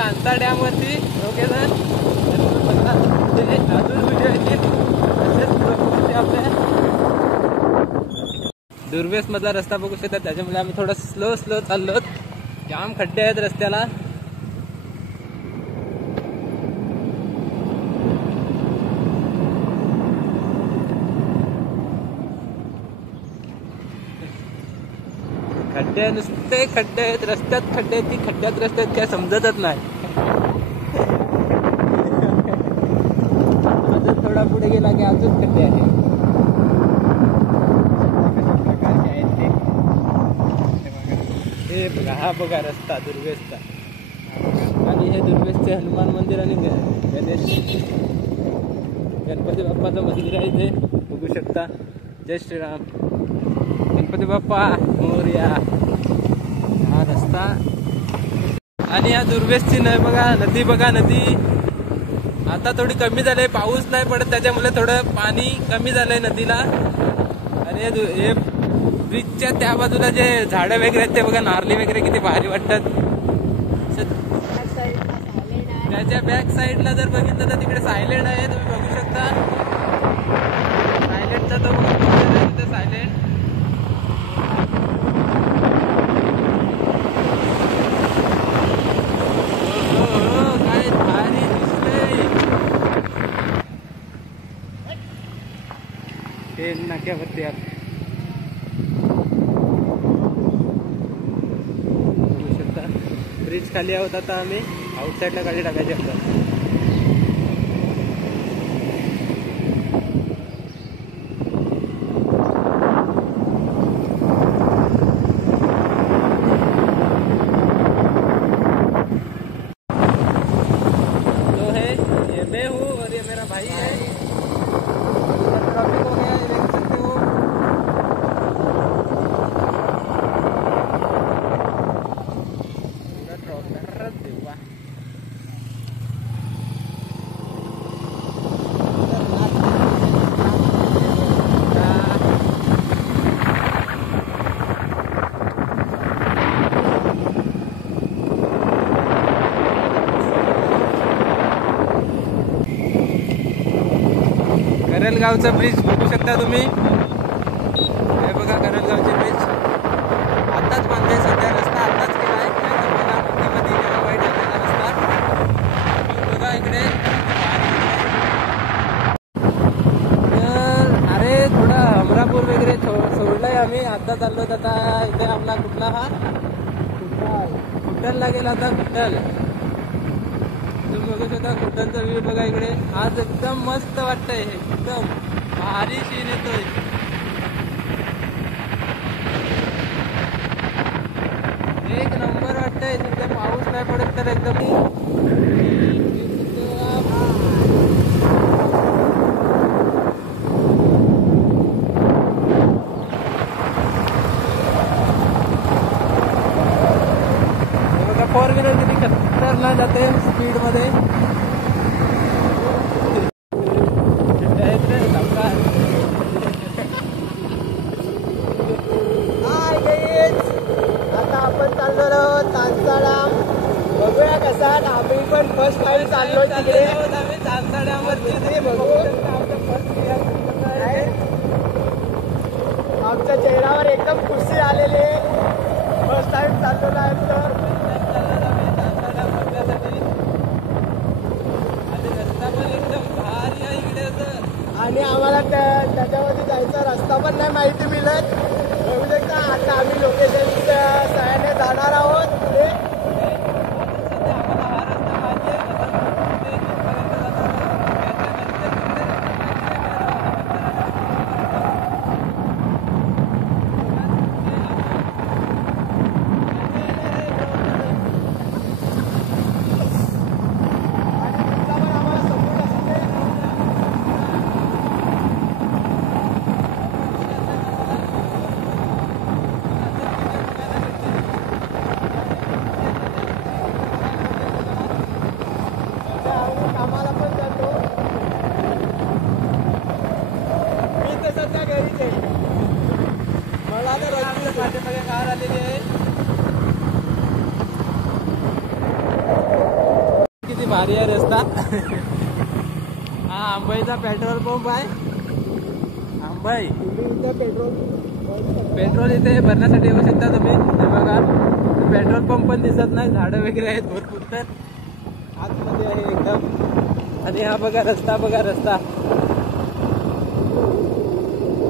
Tansa dam वरती. Okay sir, अजून video येतील आपल्या. दुर्वेस मधला रस्ता बघू शकतात, त्याच्यामुळे आम्ही थोडं स्लो चाललो. जाम खड्डे आहेत रस्त्याला. खड्डे नुसते खड्डे आहेत रस्त्यात. खड्डे ती खड्ड्यात रस्त्यात काय समजतच नाही. अजून थोडा पुढे गेला की अजून खड्डे आहेत. हे बघा, हा बघा रस्ता दुर्वेसचा. आणि हे दुर्वेसचे हनुमान मंदिर आणि गणपती बाप्पाचं मंदिर आहे इथे बघू शकता. जय श्रीराम, गणपती बाप्पा मोरया. हा रस्ता. आणि या दुर्वेसची बघा नदी, बघा नदी आता थोडी कमी झाली. पाऊस नाही पडत त्याच्यामुळे थोडं पाणी कमी झालंय नदीला. आणि हे ब्रिजच्या त्या बाजूला जे झाडं वगैरे आहेत ते बघा, नारळी वगैरे किती भारी वाटतात. त्याच्या बॅक साईडला जर बघितलं तर तिकडे सायलेंट आहे, तुम्ही बघू शकता. सायलेंटचा तो बघा तिथे सायलेंट. काय भारी दिसतंय ते नाक्यावरती. ब्रिज खाली आहोत आता आम्ही. आउटसाईडला गाडी टाकायची आपल्याला. तो है ये मैं हूँ और ये मेरा भाई है. ट्रैफिक हो गया है, देख सकते हो. करलगावचा ब्रिज बघू शकता तुम्ही. हे बघा करलगावचे ब्रिज आताच बांधले. सध्या रस्ता आताच केलाय. मध्ये वाईट झालेला रस्ता बघा इकडे. तर अरे थोडा अमरापूर वगैरे सोडलाय आम्ही. आता चाललो. आता इथे आपला कुठला हा कुट्टल लागेल. आता कुट्टल तुम्ही बघू शकता. कुट्टलचा व्ह्यू बघा इकडे. आज एकदम मस्त वाटतंय. एकदम भारी सीन येतोय. एक नंबर वाटतंय. तिथे पाऊस नाही पडत तर एकदम बघा. 4 व्हीलर किती खतरनाक जाते स्पीड मध्ये. आता आपण चाललो आहोत तांसा डॅम. बघूया कसा. आम्ही पण फर्स्ट टाइम चाललो तिकडे. आम्ही तांसा डॅम वरती बघू. आमच्या चेहऱ्यावर एकदम खुशी आलेली. फर्स्ट टाइम चाललो आहे तर. आणि आम्हाला त्याच्यामध्ये जायचा रस्ता पण नाही माहिती मिळत. बघू शकता. आता आम्ही लोकेशनच्या सहाय्याने जाणार आहोत पुढे. कार आलेली आहे. भारी आहे रस्ता. हा आंबाईचा पेट्रोल पंप आहे. आंबाई पेट्रोल इथे भरण्यासाठी येऊ शकता तुम्ही. हे बघा पेट्रोल पंप पण दिसत नाही, झाडं वगैरे आहेत भरपूर. तर आतमध्ये आहे एकदम. आणि हा बघा रस्ता, बघा रस्ता.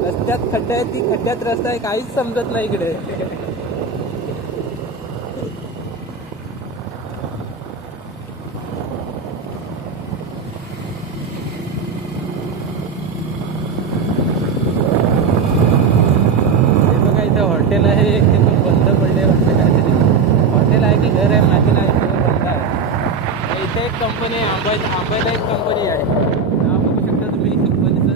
रस्त्यात खड्डे आहेत, ती खड्ड्यात रस्ता आहे, काहीच समजत नाही इकडे. हॉटेल आहे ते पण बंद पडले वाटतं काहीतरी. हॉटेल आहे की घर आहे माहिती नाही, बंद आहे. इथे एक कंपनी आहे, आंबाईला एक कंपनी आहे. नाव बघू शकता तुम्ही कंपनीचं.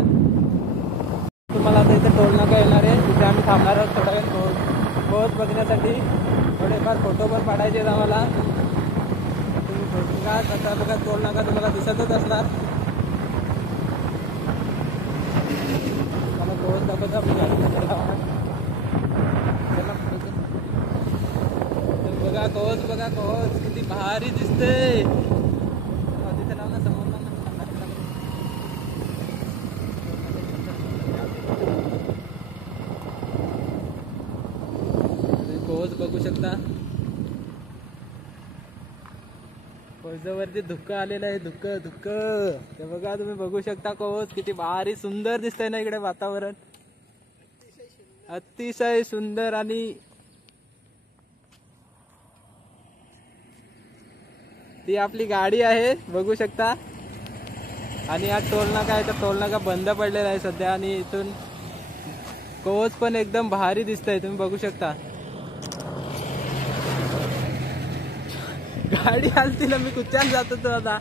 तुम्हाला आता इथे टोल नाका येणार आहे, तिथे आम्ही थांबणार आहोत थोडा वेळ पोहोच बघण्यासाठी. थोडेफार फोटो पण काढायचे आहेत आम्हाला. तुम्ही बघा आता बघा टोल नाका तुम्हाला दिसतच असणार. मला पोहोच दाखवता बघा कवच, बघा कवच किती भारी दिसते. तिथे लाव ना समोर ना. कवच बघू शकता. कवचावरती धुक्क आलेलं आहे, धुक्क धुक्क. ते बघा तुम्ही बघू शकता कवच किती भारी सुंदर दिसतंय ना इकडे वातावरण. अतिशय सुंदर. आणि ती आपली गाडी आहे बघू शकता. आणि हा टोल नाका आहे, तर टोल नाका बंद पडलेला आहे सध्या. आणि इथून कवच पण एकदम भारी दिसतंय, तुम्ही बघू शकता. गाडी आलती ना, मी कुठच्याच जात होतो आता.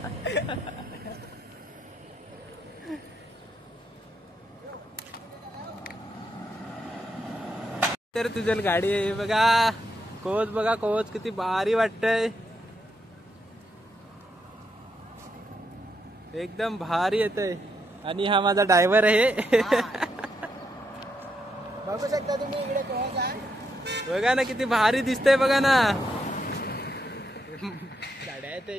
तर तुझ्या गाडी आहे बघा. कवच बघा, कवच किती भारी वाटतंय, एकदम भारी येतंय. आणि हा माझा ड्रायव्हर आहे. बघू शकता तुम्ही इकडे कवच आहे. बघा ना किती भारी दिसतंय, बघा ना. गाड्या आहेत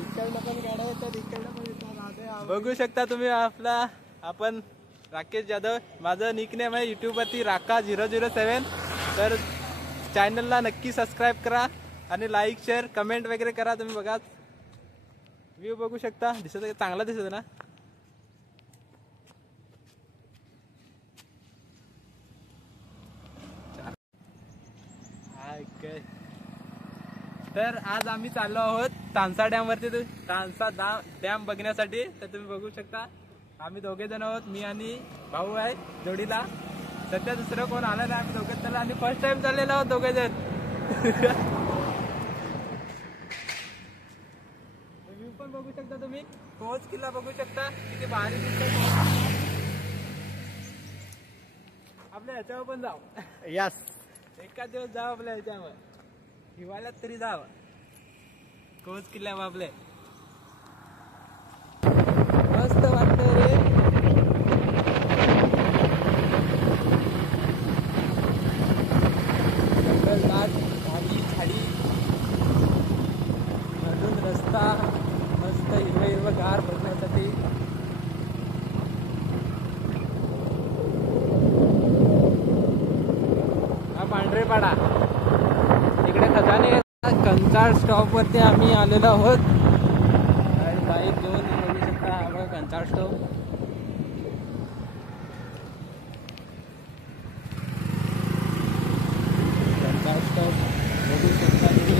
इकडनं पण गाड्या येतात, इकडनं पण येतात. बघू शकता तुम्ही. आपण राकेश जाधव, माझं निकनेम आहे युट्यूब वरती राका 007. तर चॅनलला नक्की सबस्क्राईब करा आणि लाईक शेअर कमेंट वगैरे करा. तुम्ही बघा व्ह्यू बघू शकता, दिसत चांगला दिसत ना. तर आज आम्ही चाललो आहोत तानसा डॅम वरती. तानसा डॅम बघण्यासाठी. तर तुम्ही बघू शकता आम्ही दोघे जण आहोत, मी आणि भाऊ आहे जोडीला. सध्या दुसरं कोण आलं नाही, आम्ही दोघेच चाललो. आणि फर्स्ट टाइम चाललेलो आहोत दोघे जण. व्ह्यू पण बघू शकता तुम्ही, कवच किल्ला बघू शकता किती भारी दिसतोय. आपल्या ह्याच्यावर पण जाऊ. यस, एकाच दिवस जाऊ आपल्या ह्याच्यावर, हिवाळ्यात तरी जाव कवच किल्ल्यावर. आपले मस्त वाटतंय रे. जंगलदाट, झाडी झाडी, मधून रस्ता, मस्त हिरवं हिरवं गार बघण्यासाठी. हा पांढरेपाडा, इकडे खजाने. कंचाळ स्टॉप वरती आम्ही आलेलो आहोत बाईक घेऊन. बघू शकता हा बघा कंचाळ स्टॉप. कंचाळ स्टॉप बघू शकता तुम्ही.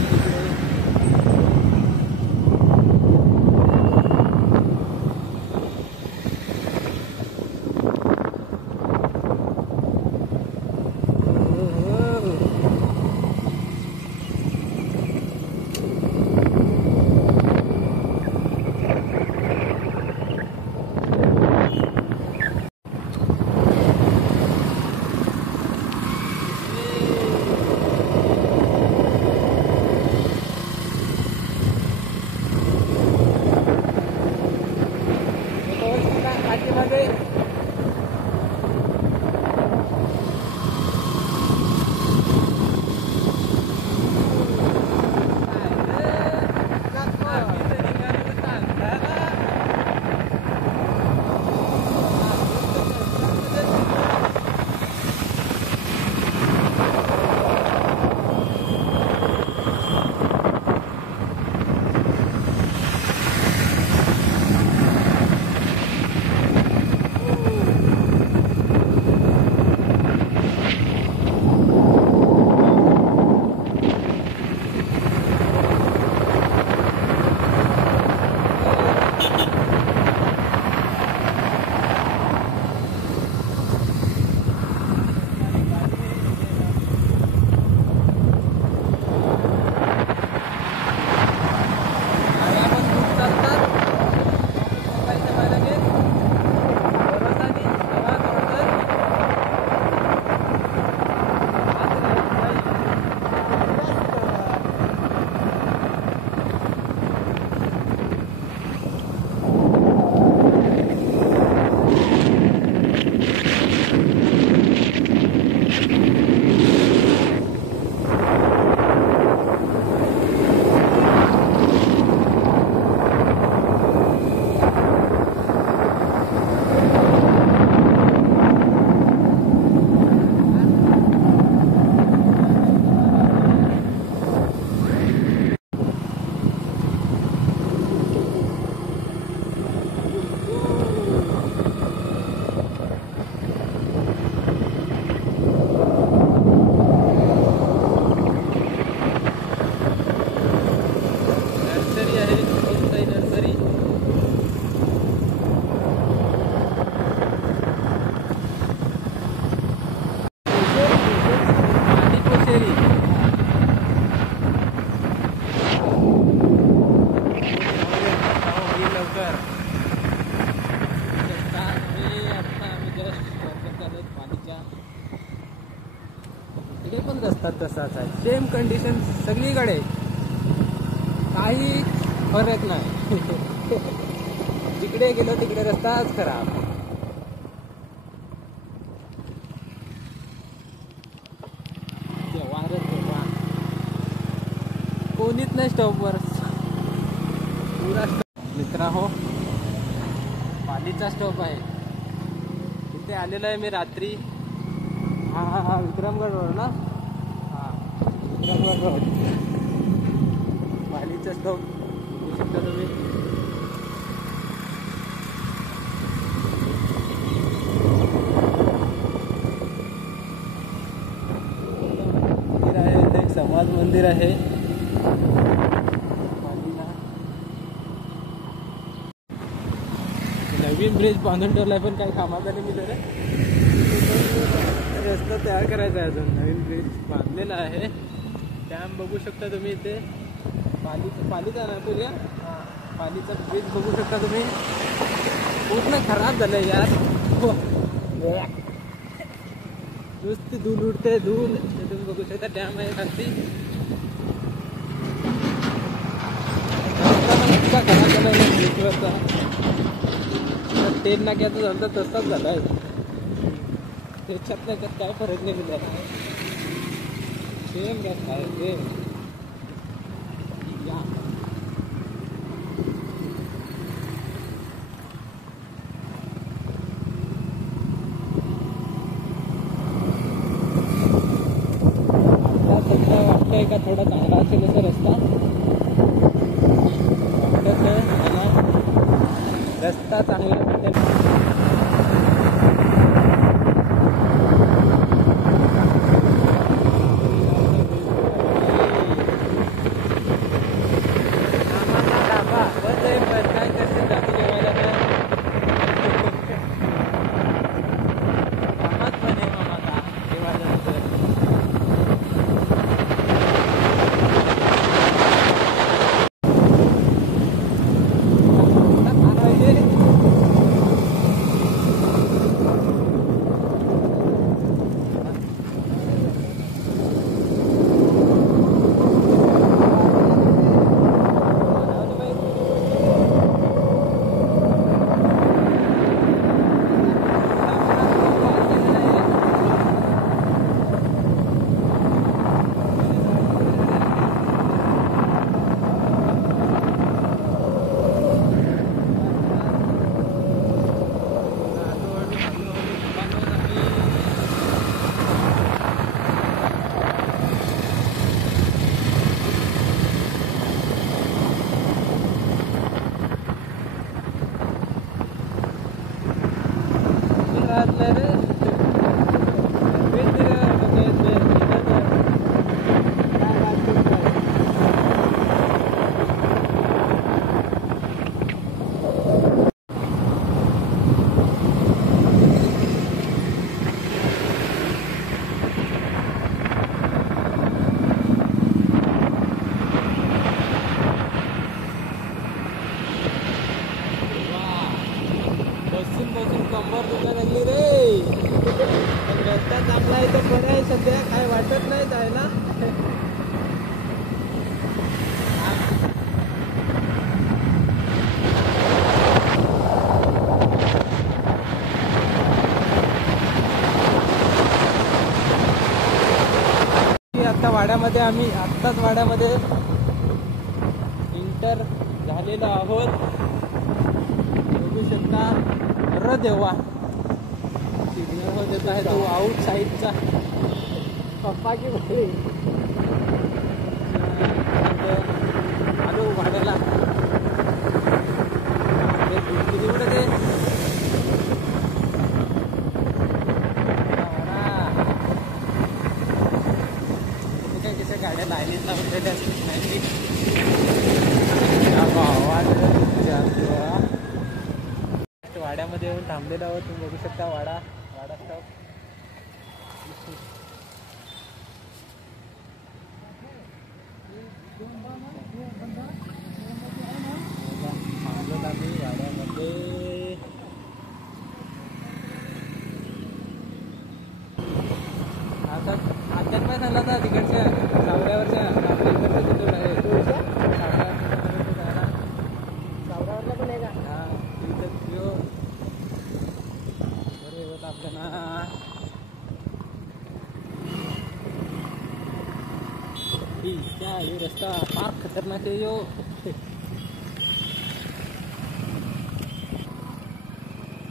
सेम कंडिशन सगळीकडे, काही फरक नाही. जिकडे गेलो तिकडे रस्ताच खराब. कोणीच नाही स्टॉपवर, पुरा स्टॉप. मित्रा हो, पालीचा स्टॉप आहे. इथे आलेलो आहे मी रात्री. हा विक्रमगड रोड ना. हा विक्रमगड रोड, पालीचा स्टॉप बघू शकता तुम्ही. मंदिर आहे, ते समाज मंदिर आहे. नवीन ब्रिज बांधून ठेवलाय, पण काही कामाचा नाही. मी जरा रस्ता तयार करायचा आहे. अजून नवीन ब्रिज बांधलेला आहे. डॅम बघू शकता तुम्ही इथे. पालीचा ना पूर्या पालीचा ब्रिज बघू शकता तुम्ही. पूर्ण खराब झालंय यार. नुसती धूल उडते, धूल. तुम्ही बघू शकता डॅम आहे खालती. इतका खराब झाला ब्रिजवरचा. ट्रेन नाक्याचं झालं तसाच झालाय. त्याच्यात नाही काय फरक नाही दिला. सेम गॅस आहे सेम. वाटतंय का थोडा चांगला असेल असा रस्ता. वाटत मला रस्ता चांगला कंबर दुखा लागली रे. रस्ता चांगला आहे तर बरं आहे. सध्या काय वाटत नाही जायला. आता वाड्यामध्ये आत्ताच वाड्यामध्ये इंटर झालेलो आहोत. बघू शकता. अरे देवा, सिग्नल मध्ये देत आहे तो आउट साईडचा. पप्पा की बरे आलो वाड्याला. गाड्या लाईनीत लावलेल्या वाड्यामध्ये येऊन थांबलेलो आहोत. तुम्ही बघू शकता वाडा स्टॉप. थांबलो आम्ही वाड्यामध्ये. आता काय सांगला होता तिकडच्या शकता फार खतरनाक आहे यो.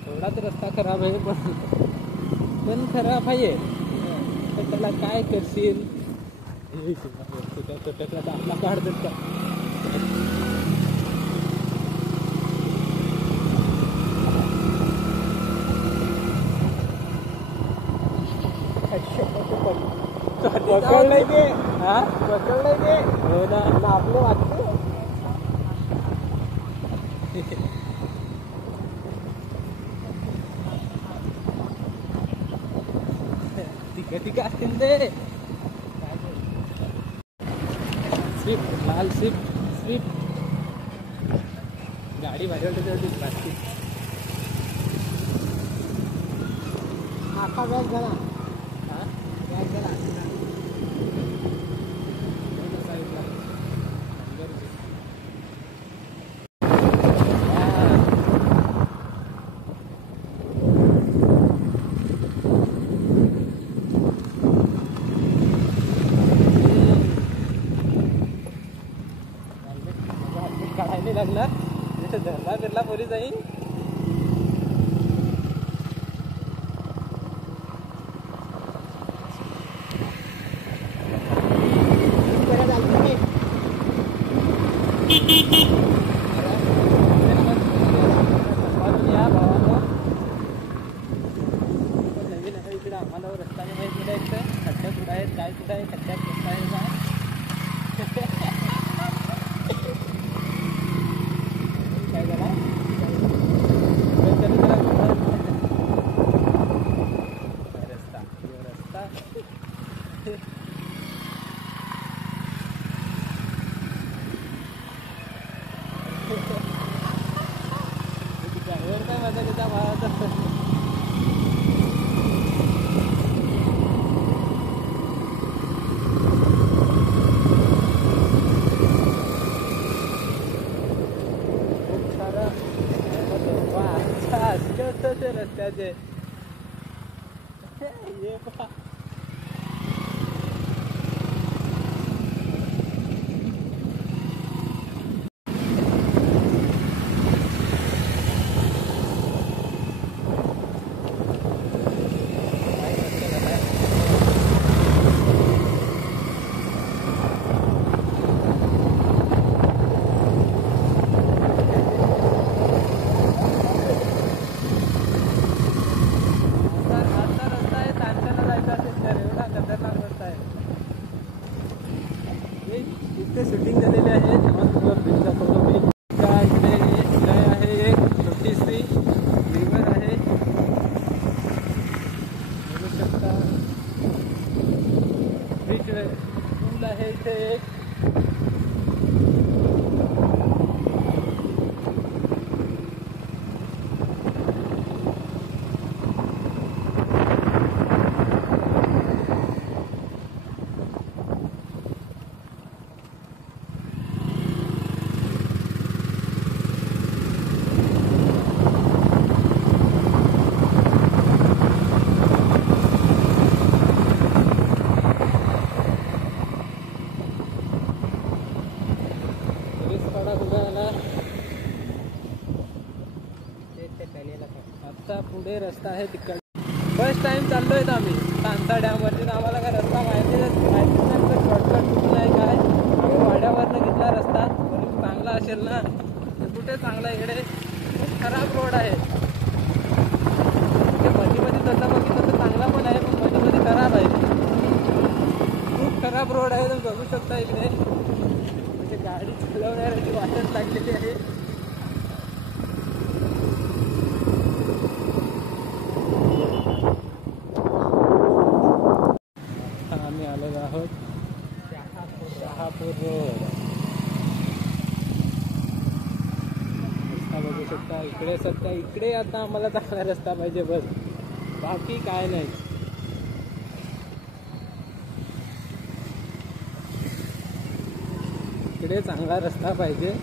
थोडाच रस्ता खराब आहे पण खराब आहे. तर त्याला काय करशील. आपला काढ देत का. पकडलंय ते. हा पकडलंय ते. हो ना. आपलं वाटतं. ठीक असतील ते. स्विफ्ट लाल स्विफ्ट गाडी भारी वाटते प्लास्टिक. आखा बॅग झाला. हा बॅग झाला. काढायला लागणार धरला बिरला पोरी जाईल. नवीन आहे इकडे आम्हाला रस्ता नाही माहिती नाही. इकडे खड्ड्या कुठं आहेत काय कुठं आहे खड्ड्यात रस्ता आहे का. काय झाला रस्ता रस्ता. ड्रायव्हर काय माझा त्याच्या भावाचा. रस्त्याचे ये पहा. इथे शूटिंग झालेले आहे तेव्हा तुम्हाला बिल दाखवतो मी. इकडे आहे एक छोटीशी रिव्हर आहे बघू शकता. बीच पूल आहे इथे एक. आता पुढे रस्ता आहे तिकडे. फर्स्ट टाइम चाललोय आम्ही तांसा डॅमवरती. आम्हाला काय रस्ता माहिती नाही. शॉर्टकट कुठून आहे काय. वाड्यावरनं घेतला रस्ता. म्हणून चांगला असेल ना तर कुठे चांगला इकडे खराब रोड आहे. मध्ये मध्ये तसं बघितलं तर चांगला पण आहे पण मध्ये मध्ये खराब आहे. खूप खराब रोड आहे. तर बघू शकता इकडे म्हणजे गाडी चालवण्याची वाटच लागलेली आहे. आम्ही आलेलो आहोत शहापूर रोड. रस्ता बघू शकता इकडे. सध्या इकडे आता आम्हाला चांगला रस्ता पाहिजे बस, बाकी काय नाही. इकडे चांगला रस्ता पाहिजे.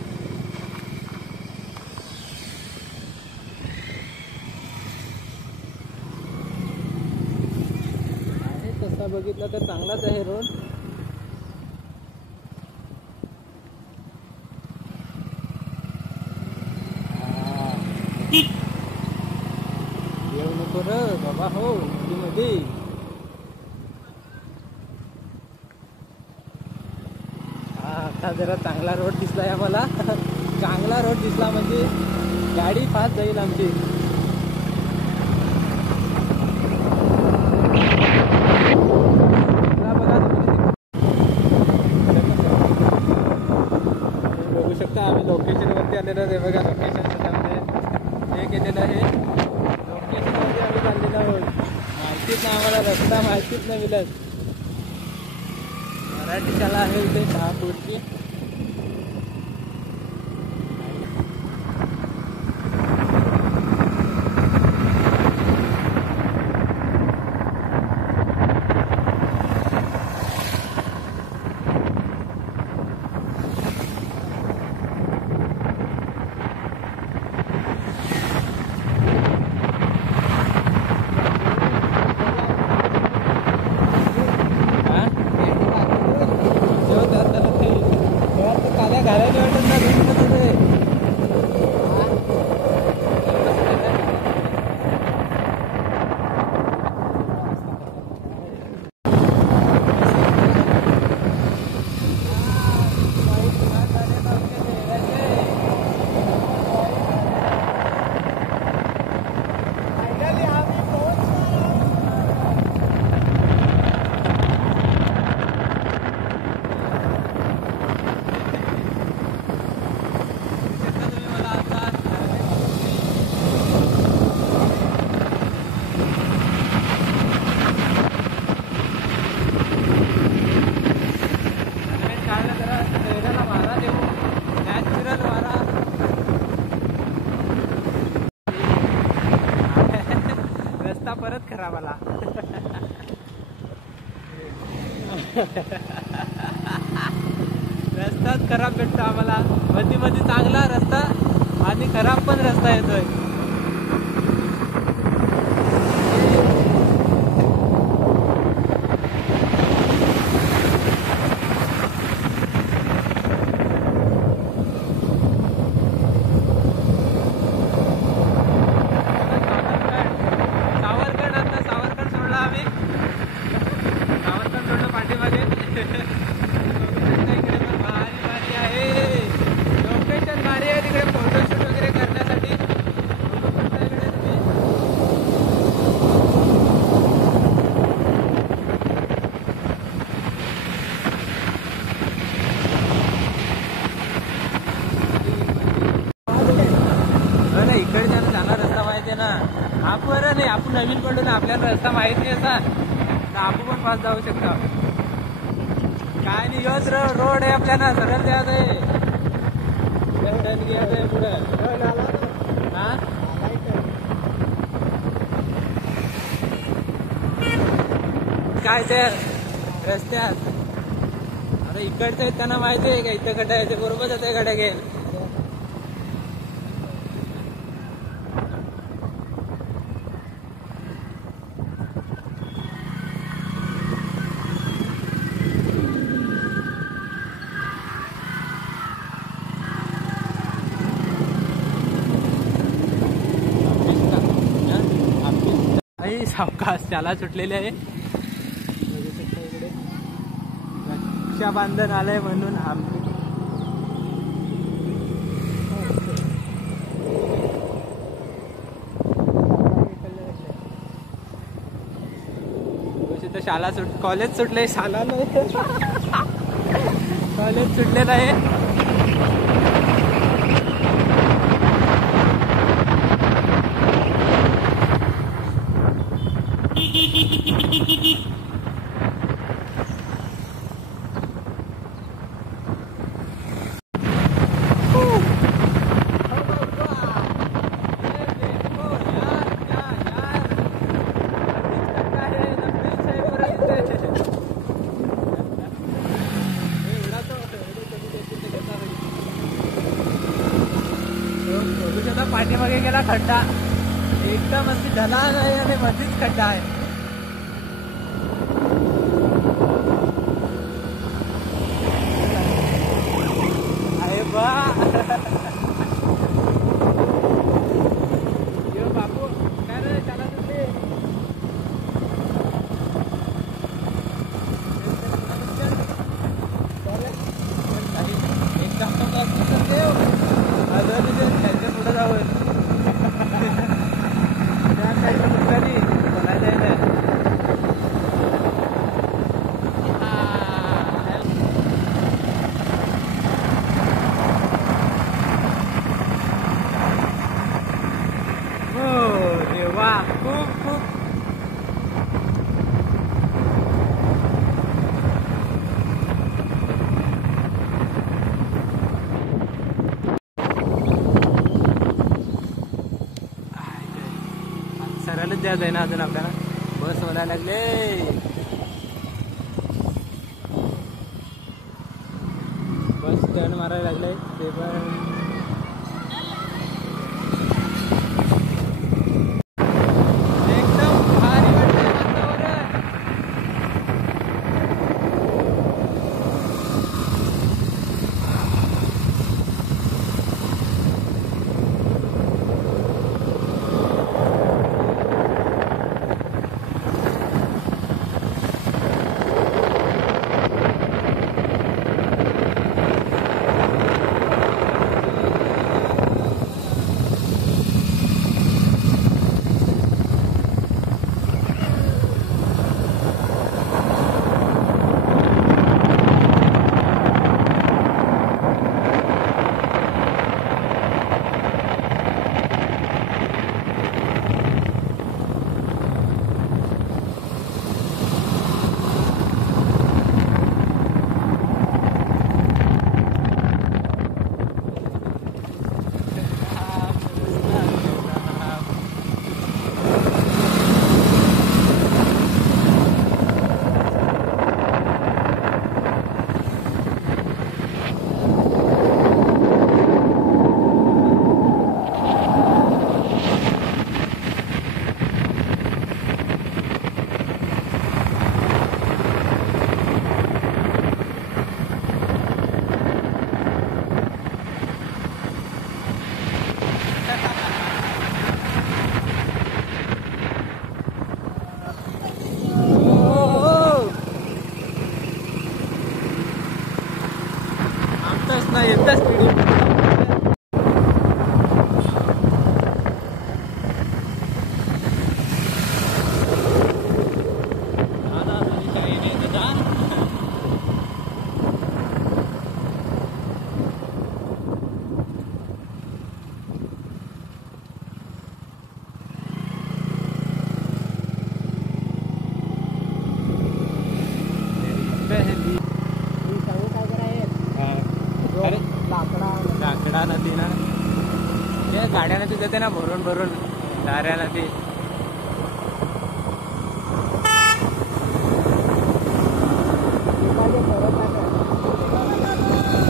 तसा बघितलं तर चांगलाच आहे रोड. पोरं बाबा हो मध्ये. हा आता जरा चांगला रोड दिसलाय आम्हाला. चांगला रोड दिसला म्हणजे गाडी फास्ट जाईल आमची. बघू शकता आम्ही लोकेशन वरती आलेलो आहे. बघा लोकेशन त्याच्यामध्ये हे केलेलं आहे. लोकेशन मध्ये आम्ही चाललेलो आहोत. माहितीच नाही आम्हाला रस्ता माहितीच नाही मिळत. मराठी शाळा आहे इथे शहापूरची. घालायला वाटत ना रस्ता परत खराब आला. रस्ताच खराब भेटतो आम्हाला. मध्ये मध्ये चांगला रस्ता आणि खराब पण रस्ता येतोय. इकडे जाणार रस्ता माहिती आहे ना. आपू अरे नाही आपण नवीन पडलो ना आपल्याला रस्ता माहित नाही असा तर आपण पण फास्ट जाऊ शकता. काय नाही योच रोड आहे आपल्याला सरळ द्यायचं आहे. पुढे हा काय ते रस्त्यात आता इकडचे आहेत त्यांना माहिती आहे का इथे गड्डा आहे. ते बरोबर जाते गड्डा घेईल. सावकाश त्याला सुटलेले आहे. रक्षाबंधन आलंय म्हणून आम्ही शाळा कॉलेज सुटलंय. शाळा कॉलेज सुटलेलं आहे. पाठीमागे गेला खड्डा एकदम अशी ढलान आहे आणि मध्येच खड्डा आहे. अरे बा यो बापू काय रे त्याला जाऊन त्या साईडला कुठली बोलायला येत हो देवा खूप खूप सरळच द्यायचं आहे ना अजून आपल्याला बस व्हायला लागले बस टर्न मारायला लागले ते पण एकदम भारी वाटतंय वातावरण येतच लाकडा नदी ना ते गाड्या नदी जाते ना भरून भरून दाऱ्या नदी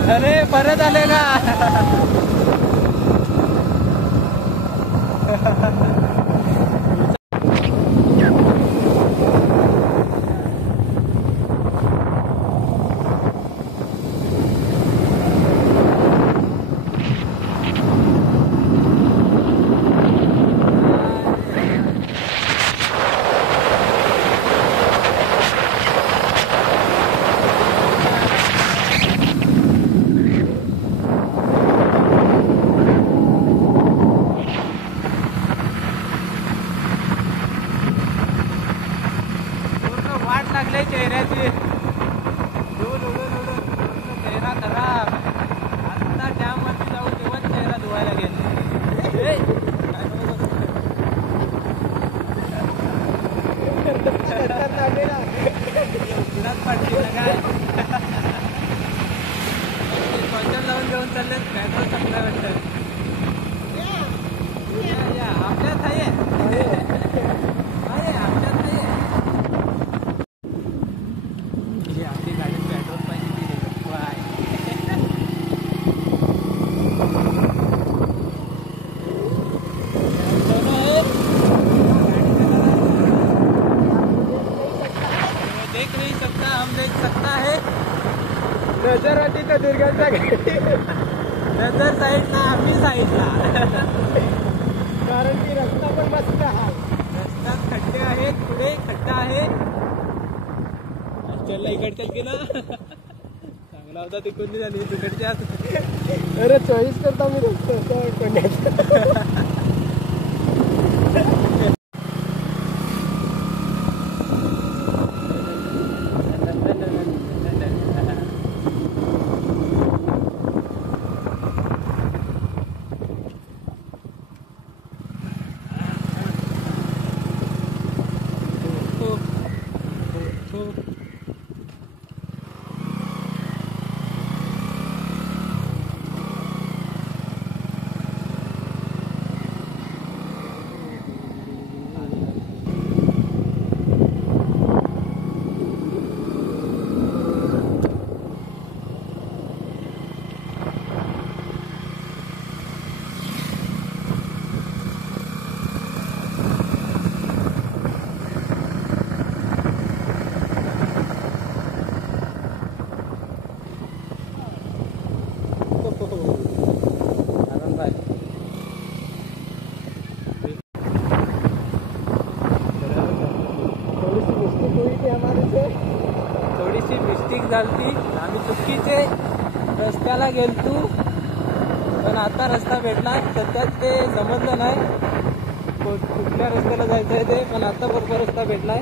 अरे परत आले का लागले चेहऱ्याची चेहरा खराब आता डॅम वरती जाऊ तेव्हाच चेहरा धुवायला लागेल स्पॉन्सर लावून घेऊन चालले पेट्रोल संपला वाटतं आपल्यात आहे आपल्यात नाही आपली गाडी पेट्रोल पाहिजे देख नहीं सकता हम देख सकता है नजर आती का दुर्गाचा नजर साईडला आम्ही साईडला कारण की रस्ता पण मस्त आहे रस्त्यात खड्डे आहेत पुढे खड्डा आहे चल इकडच्या की ना चांगला मला होता ती कोणती झाली तिकडच्या अरे चॉईस करता मी कोण्याचं थोडीशी मिस्टेक झाली. आम्ही चुकीचे रस्त्याला गेलतो पण आता रस्ता भेटला. सध्या ते समजलं नाही कुठल्या रस्त्याला जायचं आहे ते, पण आता बरोबर रस्ता भेटलाय.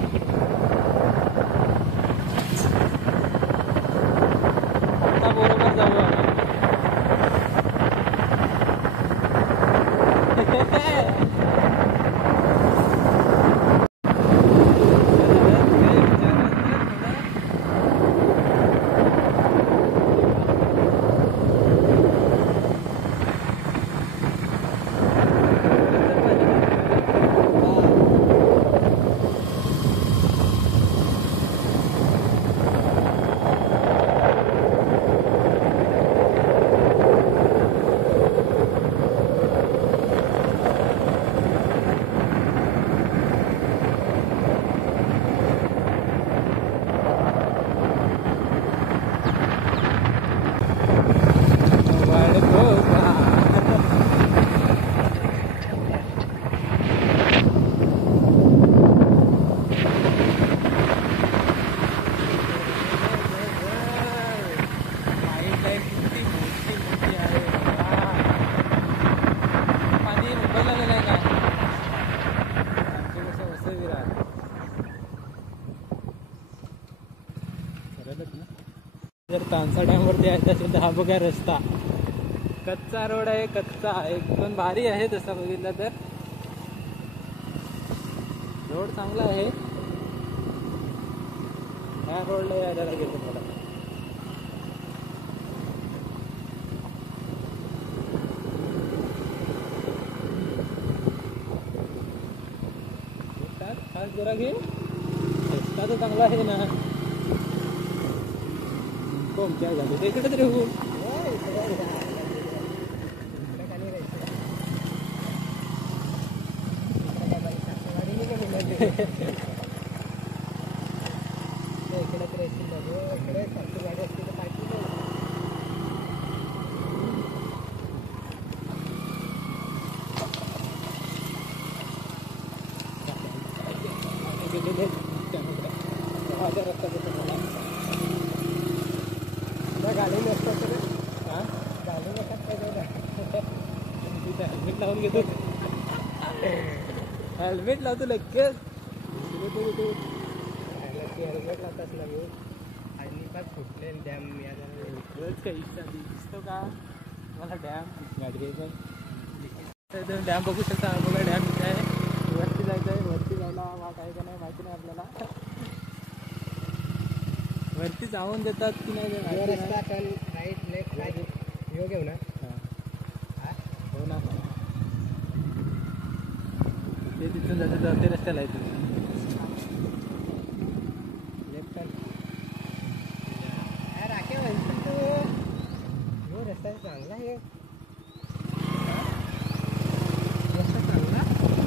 आता बरोबर जाऊ आम्ही. जर तानसा डॅम वरती यायचं असेल तर हा बघा रस्ता. कच्चा रोड आहे, कच्चा एकदम भारी आहे तसा बघितला तर. रोड चांगला आहे. ह्या रोडला यायला लागेल तुम्हाला. खास जरा घे. रस्ता तर चांगला आहे ना. कोण काय झालं ते इकडेच राहू. गाडी नसतात हा गाडी नसतात हेल्मेट लावून घेतो. हेल्मेट लावतो लगेच. हेल्मेट लावताच ना मी. आणि काय फुटले डॅम रोज काही दिसतो का मला डॅम गाडी पण डॅम बघू शकता. बघा डॅम इथे आहे. वरती जायचं आहे. वरती जायला वाट आहे का नाही माहिती नाही आपल्याला. वरती जाऊन देतात की नाही रस्ता टर्न राईट लेफ्ट राईट योग घेऊ ना. हो ना. ते तिथून जाते ते रस्त्याला आहे तुम्ही लेफ्ट टर्न. राखे म्हणतो तो रस्ता चांगला आहे. रस्ता चांगला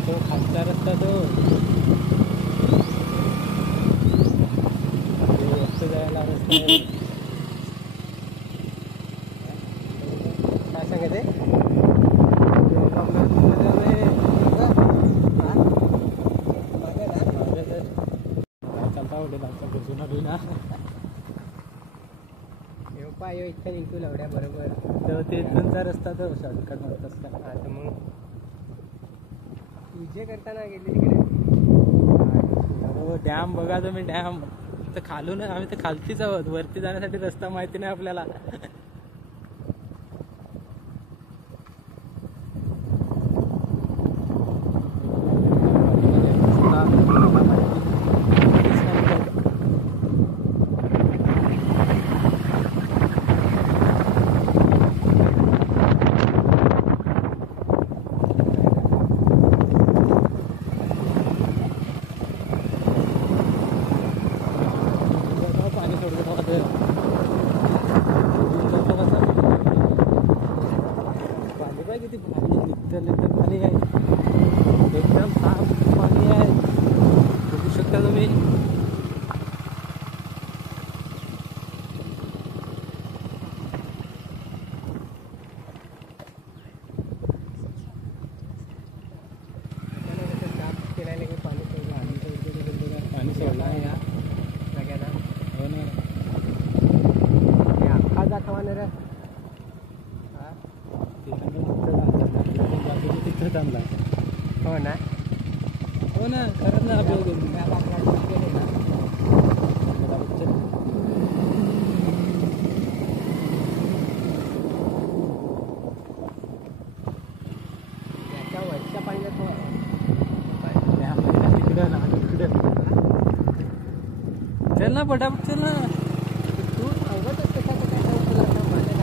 तो खालचा रस्ता तो जायला रस्ता आहे. काय सांगायचे चालता आवडेल आमचा जुना बिना. पाय इतका इकडून एवढ्या बरोबर. तर ते इथूनचा रस्ता तर शॉर्टकट म्हणतात का. हा तर मग विजय करताना गेले तिकडे. डॅम बघा तुम्ही, डॅम तर खालून आम्ही तर खालतीच आहोत, वरती जाण्यासाठी रस्ता माहिती नाही आपल्याला. किती पाणी आहे, एकदम साफ पाणी आहे, बघू शकता तुम्ही. पाणी सोडलं आहे या सगळ्यांना. हो ना. अख्खा दाखवा ना रे. हा तिथं थांबला. हो ना. हो ना, खरंच ना. याच्या वरच्या पाण्यात तिकडं ना, तिकडं चल ना, पटापट चल ना. तू सांगतच कशाचं काय तुला माझ्या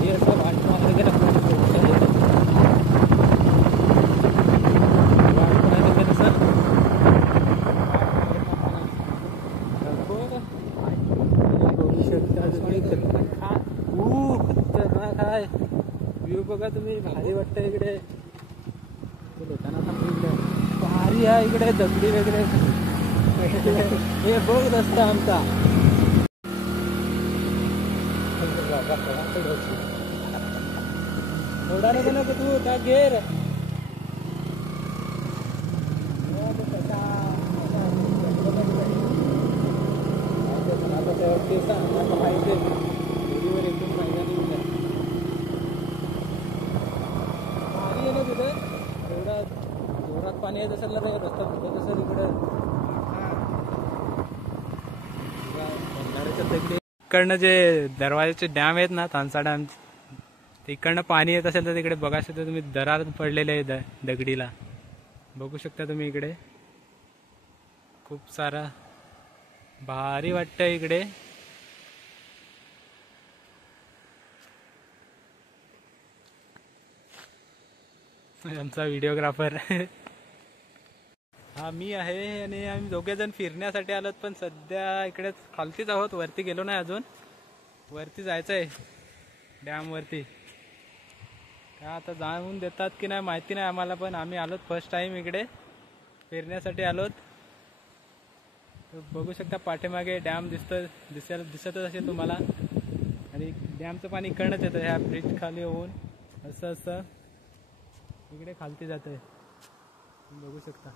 हे असं वाट मारलं गेलं खतरनाक आहे. व्ह्यू बघा तुम्ही, भारी वाटतं इकडे. लोकांना इकडे भारी आहे, इकडे दगडी वगैरे. हे बघ रस्ता आमचा. थोडा नको नको तू का घेर. एवढा जोरात पाणी येत असेल ना रे, रस्ता फुटत असेल इकडे. इकडनं जे दरवाजाचे डॅम आहेत ना, तानसा डॅम, तिकडनं पाणी येत असेल तर तिकडे बघा शकता तुम्ही, दरार पडलेले आहे दगडीला. बघू शकता तुम्ही इकडे खूप सारा. भारी वाटतं इकडे. आमचा व्हिडिओग्राफर हा मी आहे, आणि आम्ही दोघे जण फिरण्यासाठी आलोत. पण सध्या इकडेच खालतीच आहोत, वरती गेलो नाही अजून. वरती जायचं आहे डॅम वरती. काय आता जाऊन देतात की नाही माहिती नाही आम्हाला, पण आम्ही आलोत फर्स्ट टाइम इकडे फिरण्यासाठी आलोत. बघू शकता पाठीमागे डॅम दिसतच असेल तुम्हाला. आणि डॅमचं पाणी इकडनंच येतं, ह्या ब्रिज खाली होऊन असं असं इकडे खालती जात आहे, बघू शकता.